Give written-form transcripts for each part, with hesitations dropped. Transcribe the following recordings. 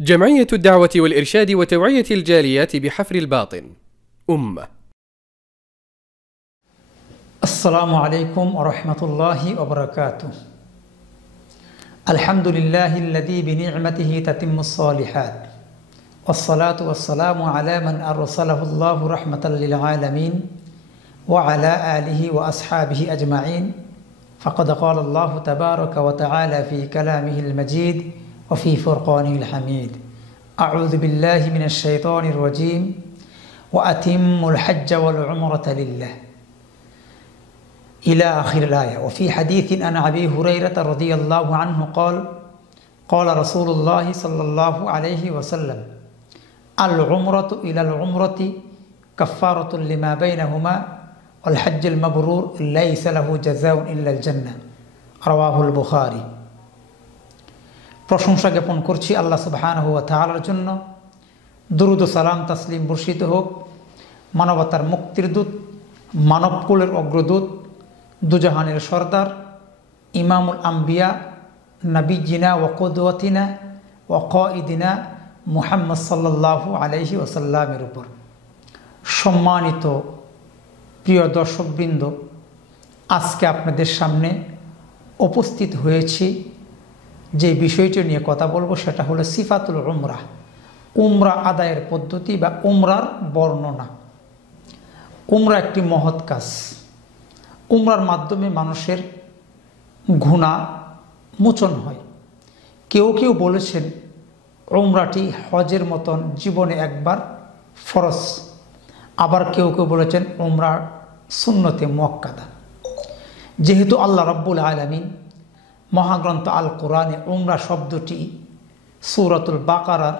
جمعية الدعوة والإرشاد وتوعية الجاليات بحفر الباطن أمة. السلام عليكم ورحمة الله وبركاته. الحمد لله الذي بنعمته تتم الصالحات، والصلاة والسلام على من أرسله الله رحمة للعالمين وعلى آله وأصحابه أجمعين. فقد قال الله تبارك وتعالى في كلامه المجيد وفي فرقانه الحميد: أعوذ بالله من الشيطان الرجيم وأتموا الحج والعمرة لله إلى آخر الآية. وفي حديث عن أبي هريرة رضي الله عنه قال: قال رسول الله صلى الله عليه وسلم: العمرة إلى العمرة كفارة لما بينهما والحج المبرور ليس له جزاء إلا الجنة رواه البخاري। প্রশংসা জ্ঞাপন করছি আল্লাহ সুবহানাহু ওয়া তাআলার জন্য। দুরুদ ও সালাম তাসলিম বর্ষিত হোক মানবতার মুক্তির দূত, মানবকুলের অগ্রদূত, দুজাহানের সর্দার, ইমামুল আম্বিয়া, নবীজিনা ওয়া কুদওয়াতিনা ওয়া কাঈদিনা মুহাম্মদ সাল্লাল্লাহু আলাইহি ওয়াসাল্লামের উপর। সম্মানিত প্রিয় দর্শকবৃন্দ, আজকে আপনাদের সামনে উপস্থিত হয়েছি যে বিষয়টি নিয়ে কথা বলবো সেটা হলো সিফাতুল উমরাহ, উমরা আদায়ের পদ্ধতি বা উমরার বর্ণনা। উমরা একটি মহৎ কাজ। উমরার মাধ্যমে মানুষের গুনাহ মোচন হয়। কেউ কেউ বলেছেন উমরাটি হজের মতন জীবনে একবার ফরজ, আবার কেউ কেউ বলেছেন উমরা সুন্নতে মুআক্কাদা। যেহেতু আল্লাহ রাব্বুল আলামিন মহাগ্রন্থ আল কোরআনে উমরা শব্দটি সূরাতুল বাকারার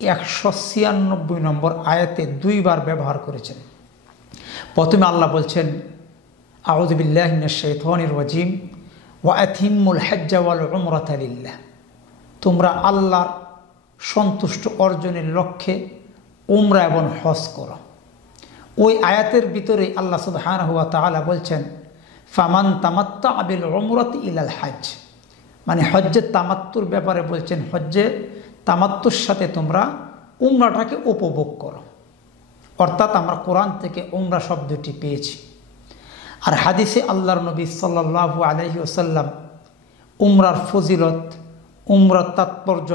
196 নম্বর আয়াতে 2 বার ব্যবহার করেছেন। প্রথমে আল্লাহ বলছেন, আউযু বিল্লাহি মিনাশ শাইতানির রাজিম ওয়া আতিম্মুল হজ্জা ওয়াল উমরাতা লিল্লাহ। তোমরা আল্লাহর সন্তুষ্ট অর্জনের লক্ষ্যে উমরা এবং হজ করো। ওই আয়াতের ভিতরে আল্লাহ সুবহানাহু ওয়া তাআলা বলছেন, ফামান তামাত্তা বিল উমরাতি ইলাল হজ, মানে হজ্জের তামাত্তুর ব্যাপারে বলছেন, হজ্জে তামাত্তুর সাথে তোমরা উমরাটাকে উপভোগ করো। অর্থাৎ আমরা কোরআন থেকে উমরা শব্দটি পেয়েছি। আর হাদিসে আল্লাহর নবী সাল্লাল্লাহু আলাইহি ওয়াসাল্লাম উমরার ফজিলত, উমরার তাৎপর্য,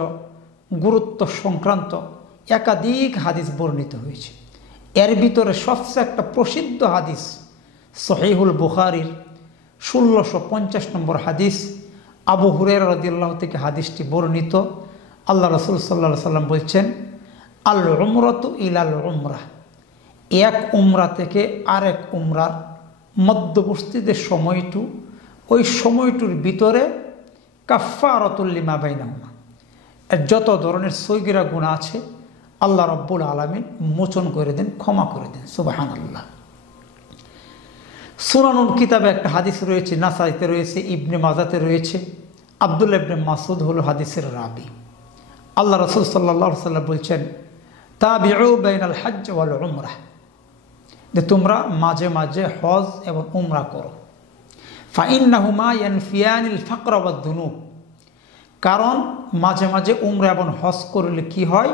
গুরুত্ব সংক্রান্ত একাধিক হাদিস বর্ণিত হয়েছে। এর ভিতরে সবচেয়ে একটা প্রসিদ্ধ হাদিস সহিহুল বুখারীর 1650 নম্বর হাদিস, আবু হুরায়রা রাদিয়াল্লাহু থেকে হাদিসটি বর্ণিত। আল্লাহ রাসূল সাল্লাল্লাহু আলাইহি ওয়াসাল্লাম বলছেন, আল উমরাতু ইলাল উমরাহ, এক উমরা থেকে আরেক উমরার মধ্যবর্তী যে সময়টু, ওই সময়টুর ভিতরে কাফফারাতুল লিমা বাইনাহুমা, যত ধরনের সগীরা গুনাহ আছে আল্লাহ রাব্বুল আলামিন মোচন করে দেন, ক্ষমা করে দেন। সুবহানাল্লাহ। সুনানুল কিতাবে একটা হাদিস রয়েছে, নাসাইতে রয়েছে, ইবনে মাজাতে রয়েছে। আব্দুল্লাহ ইবনে মাসউদ হলো হাদিসের রাবি। আল্লাহ রাসূল সাল্লাল্লাহু আলাইহি ওয়াসাল্লাম বলছেন, তাবিউ বাইনাল হজ্জ ওয়াল উমরাহ, যে তোমরা মাঝে মাঝে হজ এবং উমরা করো। ফাইন্নাহুমা ইয়ানফিয়ানিল ফাকর ওয়াদ দুনুব, কারণ মাঝে মাঝে উমরা এবং হজ করলে কি হয়,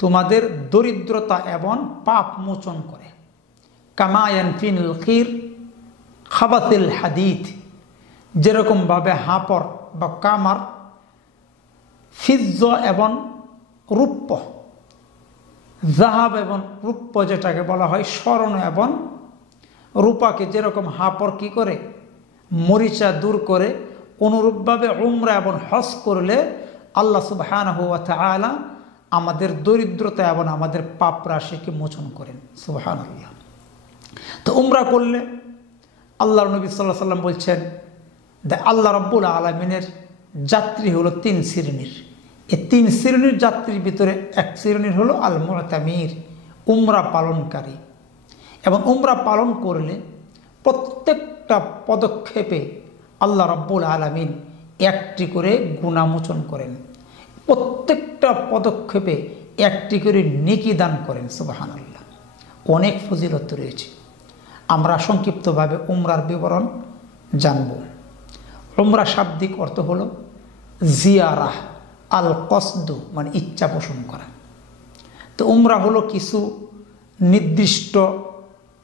তোমাদের দরিদ্রতা এবং পাপ মোচন করে। কামা ইয়ানফিনুল কির খাবাতিল হাদিদ, যেরকমভাবে হাপর বা কামার ফিজ্জ এবং রূপ্য, জাহাব এবং রূপ্য যেটাকে বলা হয় স্বর্ণ এবং রূপাকে যেরকম হাপর কি করে মরিচা দূর করে, অনুরূপভাবে উমরা এবং হজ করলে আল্লাহ সুবহানাহু ওয়া তাআলা আমাদের দরিদ্রতা এবং আমাদের পাপ রাশিকে মোচন করেন। সুবহানাল্লাহ। তো উমরা করলে আল্লাহর নবী সাল্লাল্লাহু আলাইহি ওয়াসাল্লাম বলছেন, আল্লাহ রাব্বুল আলামিনের যাত্রী হলো 3 শ্রেণীর। এই 3 শ্রেণীর যাত্রীর ভিতরে এক শ্রেণীর হলো আল মুতামির, উমরা পালনকারী। এবং উমরা পালন করলে প্রত্যেকটা পদক্ষেপে আল্লাহ রাব্বুল আলামিন একটি করে গুনাহ মোচন করেন, প্রত্যেকটা পদক্ষেপে একটি করে নেকি দান করেন। সুবহানাল্লাহ। অনেক ফজিলত রয়েছে। আমরা সংক্ষিপ্তভাবে উমরার বিবরণ জানব। উমরা শাব্দিক অর্থ হলো জিয়ারাহ আল কসদু মানে ইচ্ছা পোষণ করা। তো উমরা হলো কিছু নির্দিষ্ট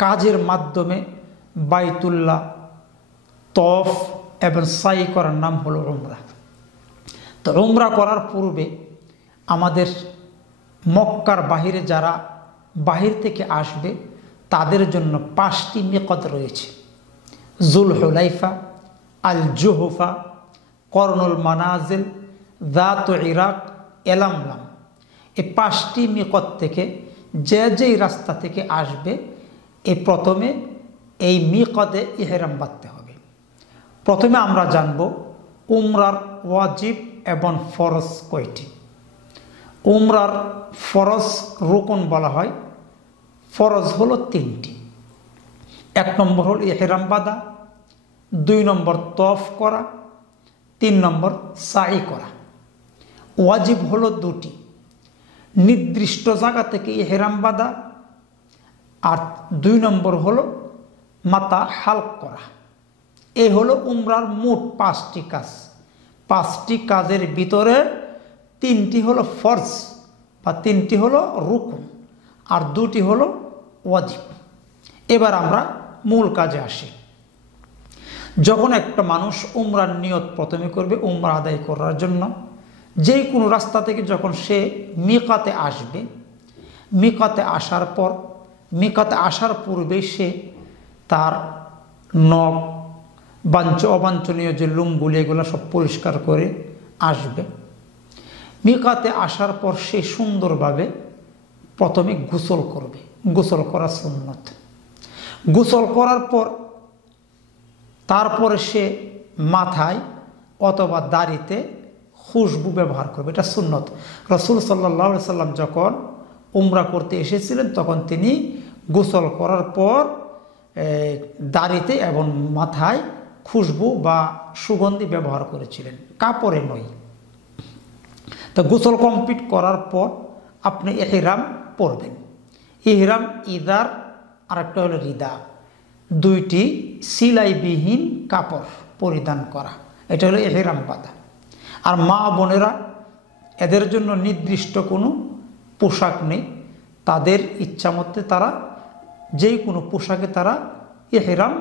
কাজের মাধ্যমে বাইতুল্লাহ তফ এবং সাই করার নাম হলো উমরা। তো উমরা করার পূর্বে আমাদের মক্কার বাহিরে যারা বাহির থেকে আসবে তাদের জন্য 5টি মিকত রয়েছে। জুল হুলাইফা, আল জুহুফা, কর্নুল মানাজিল, দাত ইরাক, এলামলাম। এই 5টি মিকত থেকে যেই রাস্তা থেকে আসবে প্রথমে এই মিকতে ইহরাম বাঁধতে হবে। প্রথমে আমরা জানব উমরার ওয়াজিব এবং ফরজ কয়টি। উমরার ফরজ রুকন বলা হয়, ফরজ হলো 3টি। 1 নম্বর হল ইহরাম বাঁধা, 2 নম্বর তফ করা, 3 নম্বর সাই করা। ওয়াজিব হলো 2টি, নির্দিষ্ট জায়গা থেকে ইহরাম বাঁধা, আর 2 নম্বর হলো মাথা হালক করা। এই হলো উমরার মোট 5টি কাজ। 5টি কাজের ভিতরে 3টি হলো ফরজ বা 3টি হলো রুকন আর 2টি হলো ওয়াজিব। এবার আমরা মূল কাজে আসি। যখন একটা মানুষ উমরার নিয়ত প্রথমে করবে উমরা আদায় করার জন্য, যে কোনো রাস্তা থেকে যখন সে মিকাতে আসবে, মিকাতে আসার পর মিকাতে আসার পূর্বে সে তার নখ অবাঞ্ছনীয় যে লুমগুলি এগুলো সব পরিষ্কার করে আসবে। মিকাতে আসার পর সে সুন্দরভাবে প্রথমে গোসল করবে। গোসল করা সুন্নত। গোসল করার পর তারপরে সে মাথায় অথবা দাড়িতে খুশবু ব্যবহার করবে, এটা সুন্নত। রাসূল সাল্লাল্লাহু আলাইহি সাল্লাম যখন উমরা করতে এসেছিলেন তখন তিনি গোসল করার পর দাড়িতে এবং মাথায় খুশবু বা সুগন্ধি ব্যবহার করেছিলেন, কাপড়ে নয়। তো গোসল কমপ্লিট করার পর আপনি ইহরাম পরবেন। ইহরাম ইদার আর একটা হলো রিদা, 2টি সিলাইবিহীন কাপড় পরিধান করা, এটা হলো ইহরাম বাঁধা। আর মা বোনেরা এদের জন্য নির্দিষ্ট কোনো পোশাক নেই, তাদের ইচ্ছামতে তারা যেই কোনো পোশাকে তারা ইহরাম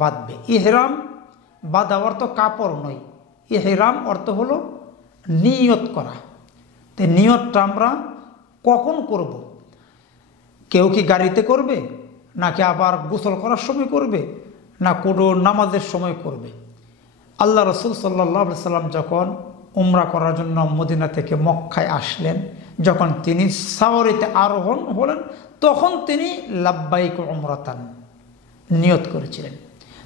বাঁধবে। ইহরাম বাঁধা অর্থ কাপড় নয়, ইহরাম অর্থ হলো নিয়ত করা। তো নিয়তটা আমরা কখন করব? কেউ কি গাড়িতে করবে, নাকি আবার গোসল করার সময় করবে, না কোনো নামাজের সময় করবে? আল্লাহ রাসূল সাল্লাল্লাহু আলাইহি সাল্লাম যখন উমরা করার জন্য মদিনা থেকে মক্কায় আসলেন, যখন তিনি সাওয়ারিতে আরোহণ হলেন তখন তিনি লাব্বাইক উমরাতান নিয়ত করেছিলেন।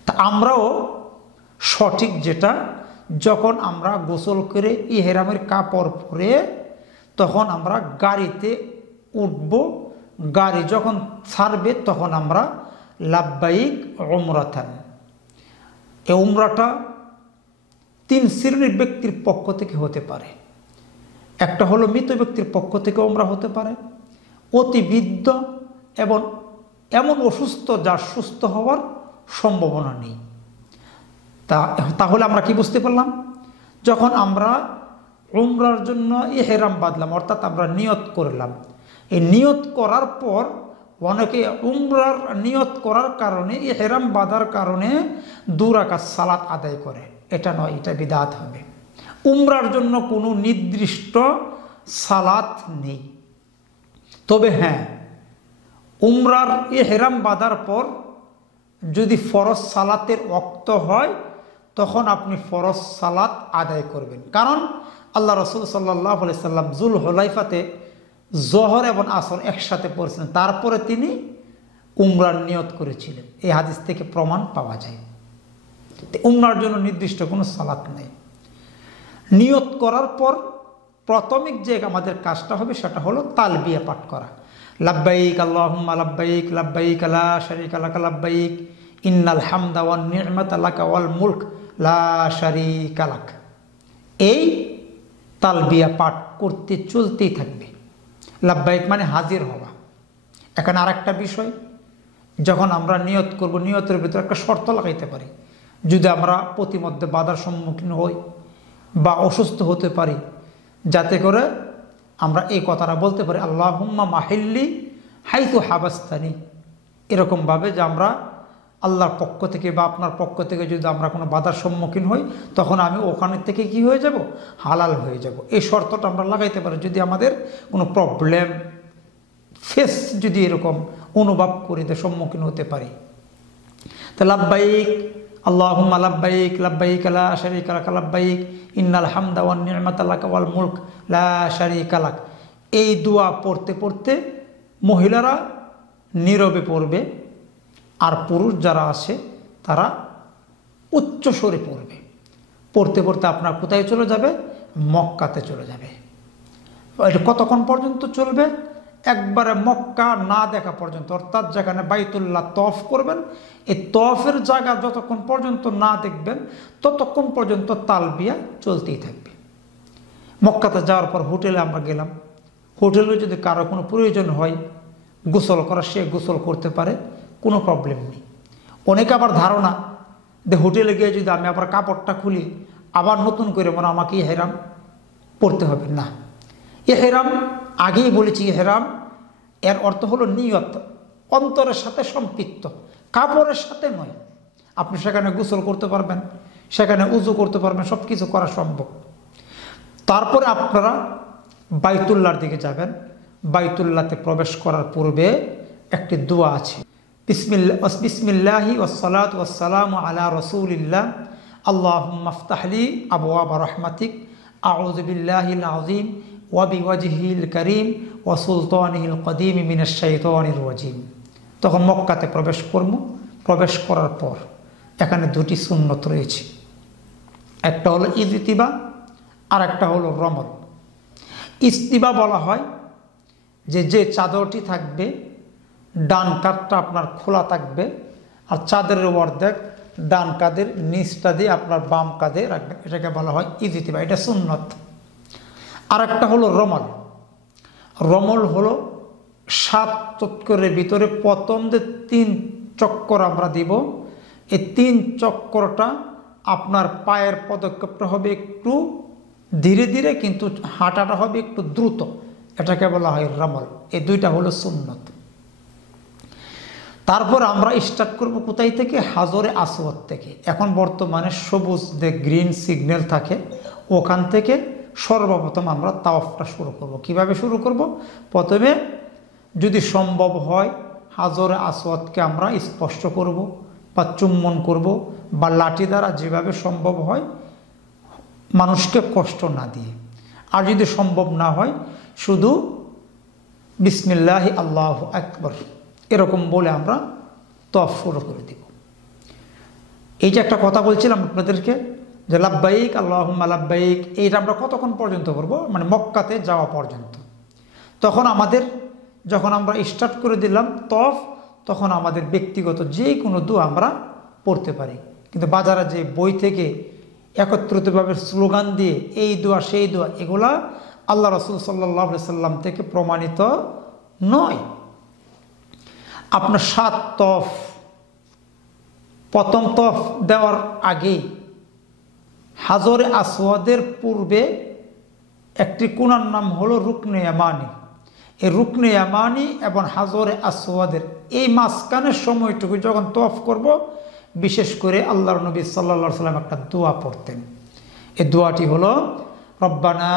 তা আমরাও সঠিক যেটা, যখন আমরা গোসল করে ইহরামের কাপড় পরে তখন আমরা গাড়িতে উঠব, গাড়ি যখন ছাড়বে তখন আমরা লাব্বাইক উমরাতান। এই উমরাটা 3 শ্রেণীর ব্যক্তির পক্ষ থেকে হতে পারে। একটা হলো মৃত ব্যক্তির পক্ষ থেকে উমরা হতে পারে, অতি বৃদ্ধ এবং এমন অসুস্থ যার সুস্থ হওয়ার সম্ভাবনা নেই। তাহলে আমরা কি বুঝতে পারলাম? যখন আমরা উমরার জন্য ইহরাম বাঁধলাম, অর্থাৎ আমরা নিয়ত করলাম, এই নিয়ত করার পর অনেকে উমরার নিয়ত করার কারণে ইহরাম বাঁধার কারণে 2 রাকাত সালাত আদায় করে, এটা নয়, এটা বিদআত হবে। উমরার জন্য কোনো নির্দিষ্ট সালাত নেই। তবে হ্যাঁ, উমরার ইহরাম বাঁধার পর যদি ফরজ সালাতের ওয়াক্ত হয় তখন আপনি ফরজ সালাত আদায় করবেন। কারণ আল্লাহ রাসূল সাল্লাল্লাহু আলাইহি সাল্লাম জুল হুলাইফাতে জোহর এবং আসর একসাথে পড়েছিলেন, তারপরে তিনি উমরার নিয়ত করেছিলেন। এই হাদিস থেকে প্রমাণ পাওয়া যায়। উমরার জন্য নির্দিষ্ট কোনো সালাত নেই। নিয়ত করার পর প্রাথমিক যে আমাদের কাজটা হবে সেটা হলো তালবিয়া পাঠ করা। লাব্বাইক আল্লাহুম্মা লাব্বাইক, লাব্বাইক লা শারীকা লাকা লাব্বাইক, ইন্নাল হামদা ওয়ান নি'মাতা লাকা ওয়াল মুলক লা শারীকা লাক। এই তালবিয়া পাঠ করতে চলতেই থাকবে। লাব্বাইক মানে হাজির হওয়া। এখানে আরেকটা বিষয়, যখন আমরা নিয়ত করব, নিয়তের ভিতরে একটা শর্ত লাগাইতে পারি। যদি আমরা প্রতিমধ্যে বাধার সম্মুখীন হই বা অসুস্থ হতে পারি, যাতে করে আমরা এই কথাটা বলতে পারি, আল্লাহুম্মা মাহিল্লি হাইতু হাবাস্তানি। এরকমভাবে যে আমরা আল্লাহর পক্ষ থেকে বা আপনার পক্ষ থেকে যদি আমরা কোনো বাধার সম্মুখীন হই, তখন আমি ওখানের থেকে কি হয়ে যাব, হালাল হয়ে যাব। এই শর্তটা আমরা লাগাইতে পারি যদি আমাদের কোনো প্রবলেম ফেস যদি এরকম অনুভব করি, সম্মুখীন হতে পারি। তো লাব্বাইক আল্লাহুম্মা লাব্বাইক লাব্বাইক লা শারীকা লাক লাব্বাইক ইন্নাল হামদা ওয়ান নি'মাতা লাক ওয়াল মুলক লা শারীকা লাক। এই দোয়া পড়তে পড়তে মহিলারা নীরবে পড়বে, আর পুরুষ যারা আছে তারা উচ্চ স্বরে পড়বে। পড়তে পড়তে আপনার কোথায় চলে যাবে, মক্কাতে চলে যাবে। এটা কতক্ষণ পর্যন্ত চলবে, একবারে মক্কা না দেখা পর্যন্ত, অর্থাৎ যেখানে বাইতুল্লাহ তওয়াফ করবেন, এই তওয়াফের জায়গা যতক্ষণ পর্যন্ত না দেখবেন ততক্ষণ পর্যন্ত তালবিয়া চলতেই থাকবে। মক্কাতে যাওয়ার পর হোটেলে আমরা গেলাম, হোটেলে যদি কারো কোনো প্রয়োজন হয় গোসল করা, সে গোসল করতে পারে, কোনো প্রবলেম নেই। অনেকে আবার ধারণা যে হোটেলে গিয়ে যদি আমি আবার কাপড়টা খুলি আবার নতুন করে মনে আমাকে ইহরাম পড়তে হবে। না, ইহরাম আগেই বলেছি, ইহরাম এর অর্থ হলো নিয়ত, অন্তরের সাথে সম্পৃক্ত, কাপড়ের সাথে নয়। আপনি সেখানে গোসল করতে পারবেন, সেখানে উজু করতে পারবেন, সব কিছু করা সম্ভব। তারপরে আপনারা বাইতুল্লাহর দিকে যাবেন। বাইতুল্লাহতে প্রবেশ করার পূর্বে একটি দোয়া আছে, বিসমিল্লাহি ওয়াসসালাতু ওয়াসসালামু আলা রাসূলিল্লাহ আল্লাহুম্মা ইফতাহলি আবওয়াবা রাহমাতিক আউযু বিল্লাহিল আযীম ওয়া বিওয়াজহিল কারীম ওয়া সুলতানিহিল কদীম মিনাশ শাইতানির রাজীম। তখন মক্কাতে প্রবেশ করব। প্রবেশ করার পর এখানে দুটি সুন্নত রয়েছে, একটা হলো ইজতিবা আর একটা হলো রমল। ইজতিবা বলা হয় যে চাদরটি থাকবে ডান কাঁধটা আপনার খোলা থাকবে, আর চাদরের অর্ধেক ডান কাঁধের নিচটা দিয়ে আপনার বাম কাঁধে রাখবেন, এটাকে বলা হয় ইজতিবা, এটা সুন্নত। আর একটা হলো রমল। রমল হলো 7 চক্করের ভিতরে প্রথম যে 3 চক্কর আমরা দিব, এই 3 চক্করটা আপনার পায়ের পদক্ষেপটা হবে একটু ধীরে ধীরে, কিন্তু হাঁটাটা হবে একটু দ্রুত, এটাকে বলা হয় রমল। এই দুইটা হলো সুন্নত। তারপর আমরা স্টার্ট করব কোথায় থেকে, হাজরে আসওয়াদ থেকে। এখন বর্তমানে সবুজ যে গ্রিন সিগন্যাল থাকে ওখান থেকে সর্বপ্রথম আমরা তাওয়াফটা শুরু করব। কিভাবে শুরু করব, প্রথমে যদি সম্ভব হয় হাজরে আসওয়াদকে আমরা স্পর্শ করব বা চুম্বন করব, বা লাঠি দ্বারা যেভাবে সম্ভব হয় মানুষকে কষ্ট না দিয়ে। আর যদি সম্ভব না হয় শুধু বিসমিল্লাহি আল্লাহু আকবার এরকম বলে আমরা তওয়াফ শুরু করে দিব। এই যে একটা কথা বলছিলাম আপনাদেরকে যে লাব্বাইক আল্লাহুম্মা লাব্বাইক, এইটা আমরা কতক্ষণ পর্যন্ত করব, মানে মক্কাতে যাওয়া পর্যন্ত। তখন আমাদের যখন আমরা স্টার্ট করে দিলাম তওয়াফ, তখন আমাদের ব্যক্তিগত যে কোনো দোয়া আমরা পড়তে পারি। কিন্তু বাজারে যে বই থেকে একত্রিতভাবে স্লোগান দিয়ে এই দোয়া সেই দোয়া, এগুলা আল্লাহ রাসূল সাল্লাল্লাহু আলাইহি সাল্লাম থেকে প্রমাণিত নয়। আপনার 7 তওয়াফ, প্রথম তওয়াফ দেওয়ার আগেই হাজরে আসওয়াদের পূর্বে একটি কোণার নাম হলো রুকনে ইয়ামানি। এই রুকনে ইয়ামানি এবং হাজরে আসওয়াদের এই মাঝখানের সময়টুকু যখন তওয়াফ করব, বিশেষ করে আল্লাহর নবী সাল্লাল্লাহু আলাইহি সাল্লাম একটা দোয়া পড়তেন। এই দোয়াটি হলো রব্বানা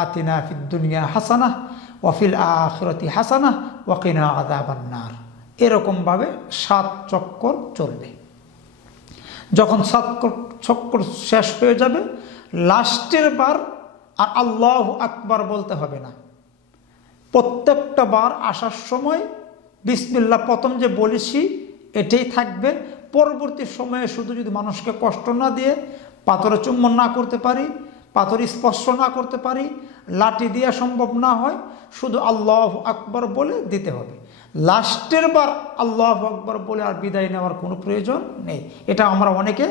আতিনা ফিদ দুনিয়া হাসানাহ ওয়া ফিল আখিরাতি হাসানাহ ওয়া কিনা আযাবান নার। এরকমভাবে 7 চক্কর চলবে। যখন 7 চক্কর শেষ হয়ে যাবে, লাস্টের বার আর আল্লাহু আকবার বলতে হবে না। প্রত্যেকটা বার আসার সময় বিসমিল্লাহ প্রথম যে বলেছি এটাই থাকবে। পরবর্তী সময়ে শুধু যদি মানুষকে কষ্ট না দিয়ে, পাথরে চুম্বন না করতে পারি, পাথর স্পর্শ না করতে পারি, লাঠি দিয়ে সম্ভব না হয়, শুধু আল্লাহু আকবার বলে দিতে হবে। লাস্টের বার আল্লাহু আকবার বলে আর বিদায় নেওয়ার কোনো প্রয়োজন নেই। এটা আমরা অনেকে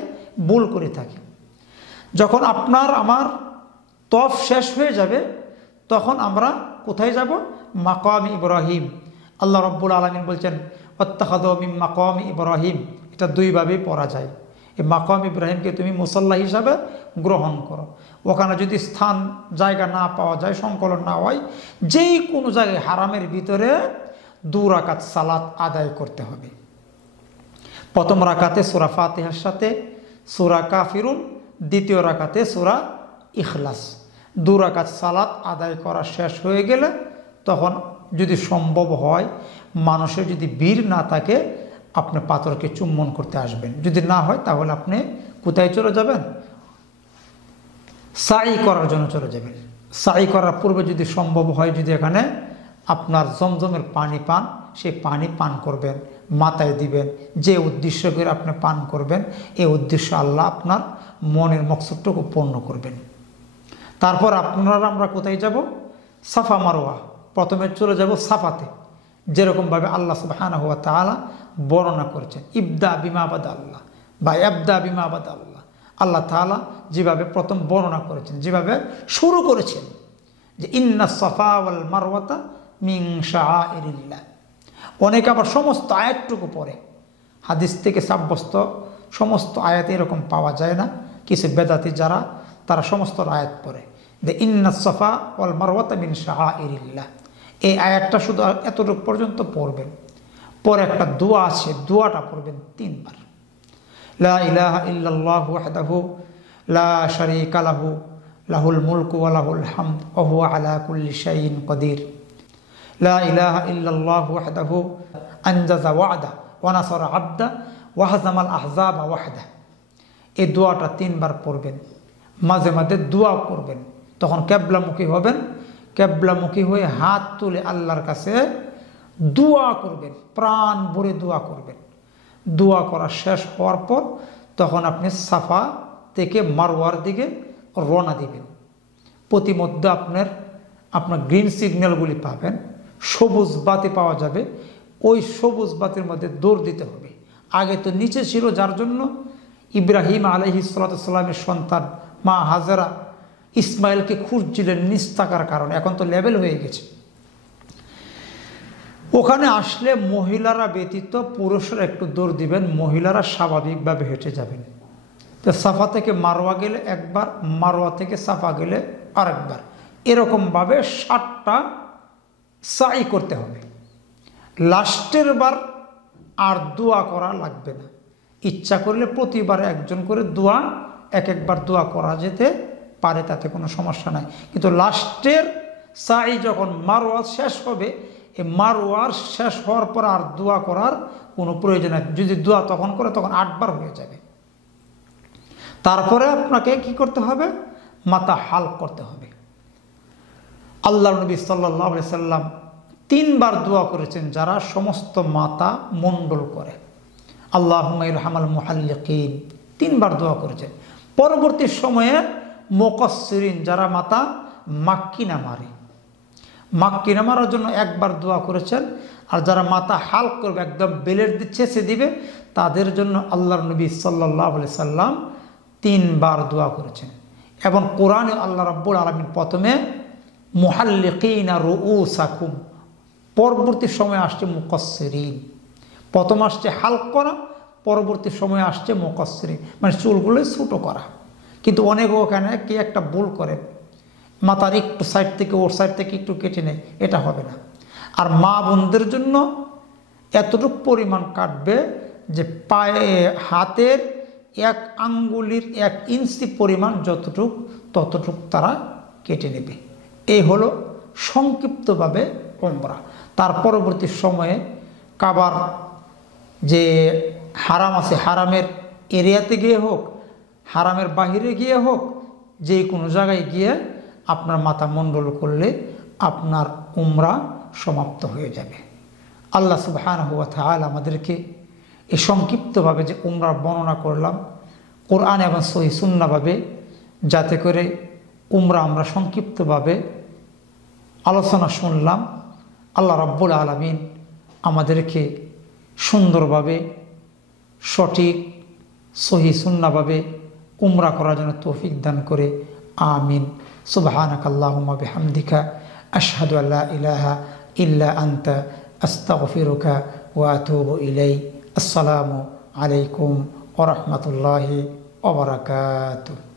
ভুল করে থাকি। যখন আপনার আমার তওয়াফ শেষ হয়ে যাবে, তখন আমরা কোথায় যাব, মাকাম ইব্রাহিম। আল্লাহ রাব্বুল আলামিন বলছেন ওয়াত্তাখাযু মিন মাকাম ইব্রাহিম। এটা দুইভাবে পড়া যায়। এই মাকাম ইব্রাহিমকে তুমি মুসাল্লা হিসাবে গ্রহণ করো। ওখানে যদি স্থান জায়গা না পাওয়া যায়, সংকলন না হয়, যেই কোনো জায়গায় হারামের ভিতরে 2 রাকাত সালাত আদায় করতে হবে। প্রথম রাকাতে সূরা ফাতিহার সাথে সূরা কাফিরুন, দ্বিতীয় রাকাতে সূরা ইখলাস। 2 রাকাত সালাত আদায় করা শেষ হয়ে গেলে তখন যদি সম্ভব হয়, মানুষের যদি ভিড় না থাকে, আপনি পাথরকে চুম্বন করতে আসবেন। যদি না হয় তাহলে আপনি কোথায় চলে যাবেন? সাই করার জন্য চলে যাবেন। সাই করার পূর্বে যদি সম্ভব হয়, যদি এখানে আপনার জমজমের পানি পান, সেই পানি পান করবেন, মাথায় দিবেন। যে উদ্দেশ্য করে আপনি পান করবেন, এই উদ্দেশ্য আল্লাহ আপনার মনের মকসুদটুকু পূর্ণ করবেন। তারপর আমরা কোথায় যাব? সাফা মারওয়া। প্রথমে চলে যাব সাফাতে, যেরকমভাবে আল্লাহ সুবহানাহু ওয়া তাআলা বর্ণনা করেছেন, ইবদা বিমা বাদা আল্লাহ বা ইবদা বিমা বাদা আল্লাহ। আল্লাহ তাআলা যেভাবে প্রথম বর্ণনা করেছেন, যেভাবে শুরু করেছেন, যে ইন্না সাফা ওয়াল মারওয়াতা মিন শাআইরিল্লাহ। অনেকে আবার সমস্ত আয়াতটুকু পড়ে। হাদিস থেকে সাব্যস্ত সমস্ত আয়াত এরকম পাওয়া যায় না। কিছু বেদাতি যারা, তারা সমস্ত আয়াত পড়ে, যে ইন্না সাফা ওয়াল মারওয়াতা মিন শাআইরিল্লাহ। এই আয়াতটা শুধু এতটুকু পর্যন্ত পড়বেন। পরে একটা দোয়া আছে, দোয়াটা পড়বেন 3 বার। লা ইলাহা ইল্লাল্লাহু ওয়াহদাহু লা শারীকা লাহু লাহুল মুলকু ওয়া লাহুল হামদ ওয়া হুয়া আলা কুল্লি শাইইন কাদির। লা ইলাহা ইল্লাল্লাহু ওয়াহদাহু আনজাযা ওয়া'দা ওয়া নাসারা 'আবদা ওয়া হাযামাল আহযাবা ওয়াহদা। এই দোয়াটা 3 বার পড়বেন। মাঝে মাঝে দোয়া করবেন। তখন কিবলামুখী হবেন। কিবলামুখী হয়ে হাত তুলে আল্লাহর কাছে দোয়া করবেন, প্রাণ ভরে দোয়া করবেন। দোয়া করা শেষ হওয়ার পর তখন আপনি সাফা থেকে মারওয়ার দিকে রওনা দিবেন। প্রতিমধ্যে আপনার গ্রিন সিগন্যালগুলি পাবেন, সবুজ বাতি পাওয়া যাবে। ওই সবুজ বাতির মধ্যে দৌড় দিতে হবে। আগে তো নিচে ছিল, যার জন্য ইব্রাহিম আলাইহিস সালামের সন্তান মা হাজেরা ইসমাইলকে খুঁজছিলেন নিচ থাকার কারণে। এখন তো লেভেল হয়ে গেছে। ওখানে আসলে মহিলারা ব্যতীত পুরুষরা একটু দৌড় দিবেন, মহিলারা স্বাভাবিকভাবে হেঁটে যাবেন। তো সাফা থেকে মারওয়া গেলে একবার, মারওয়া থেকে সাফা গেলে আরেকবার, এরকমভাবে 7টা সাই করতে হবে। লাস্টের বার আর দোয়া করা লাগবে না। ইচ্ছা করলে প্রতিবার একজন করে দোয়া, একবার দোয়া করা যেতে পারে, তাতে কোনো সমস্যা নাই। কিন্তু লাস্টের সাই যখন মারওয়া শেষ হবে, এই মারওয়ার শেষ হওয়ার পর আর দোয়া করার কোনো প্রয়োজন নেই। যদি দোয়া তখন করে, তখন 8 বার হয়ে যাবে। তারপরে আপনাকে কি করতে হবে? মাথা হালক করতে হবে। আল্লাহর নবী সাল্লাল্লাহু আলাইহি সাল্লাম 3 বার দোয়া করেছেন যারা সমস্ত মাথা মণ্ডল করে। আল্লাহুম্মা ইরহামাল মুহাল্লিকিন 3 বার দোয়া করেছেন। পরবর্তী সময়ে মুকাসসিরিন যারা মাথা মাক্কিনা মারে, মাক্কিনা মারার জন্য 1 বার দোয়া করেছেন। আর যারা মাথা হালক করবে, একদম বেলেট দিচ্ছে সে দিবে, তাদের জন্য আল্লাহর নবী সাল্লাল্লাহু আলাইহি সাল্লাম 3 বার দোয়া করেছেন। এবং কোরআনে আল্লাহ রাব্বুল আলামিন প্রথমে মুহাল্লিকিনা রুউসাকুম, পরবর্তী সময় আসছে মুকাসসিরিন। প্রথম আসছে হালক করা, পরবর্তী সময় আসছে মুকাসসিরিন, মানে চুলগুলো ছোটো করা। কিন্তু অনেকে ওখানে কি একটা ভুল করে, মাথার একটু সাইড থেকে ওর সাইড থেকে একটু কেটে নেয়, এটা হবে না। আর মা বোনদের জন্য এতটুকু পরিমাণ কাটবে যে পায়ে, হাতের 1 আঙ্গুলির 1 ইঞ্চি পরিমাণ যতটুক, ততটুক তারা কেটে নেবে। এই হলো সংক্ষিপ্তভাবে উমরা। তার পরবর্তী সময়ে কাবার যে হারাম আছে, হারামের এরিয়াতে গিয়ে হোক, হারামের বাহিরে গিয়ে হোক, যে কোনো জায়গায় গিয়ে আপনার মাথা মণ্ডল করলে আপনার উমরা সমাপ্ত হয়ে যাবে। আল্লাহ সুবহানাহু ওয়া তাআলা আমাদেরকে এই সংক্ষিপ্তভাবে যে উমরা বর্ণনা করলাম কোরআন এবং সহিহ সুন্নাহভাবে, যাতে করে উমরা আমরা সংক্ষিপ্তভাবে আলোচনা শুনলাম, আল্লাহ রাব্বুল আলামিন আমাদেরকে সুন্দরভাবে, সঠিক সহিহ সুন্নাহভাবে উমরা করার জন্য তৌফিক দান করে। আমিন। সুবহানাকাল্লাহুম্মা বিহামদিকা আশহাদু আল্লা ইলাহা ইল্লা আনতা আস্তাগফিরুকা ওয়া আতুবু ইলাইক। আসসালামু আলাইকুম ওয়া রাহমাতুল্লাহি ওয়া বারাকাতুহু।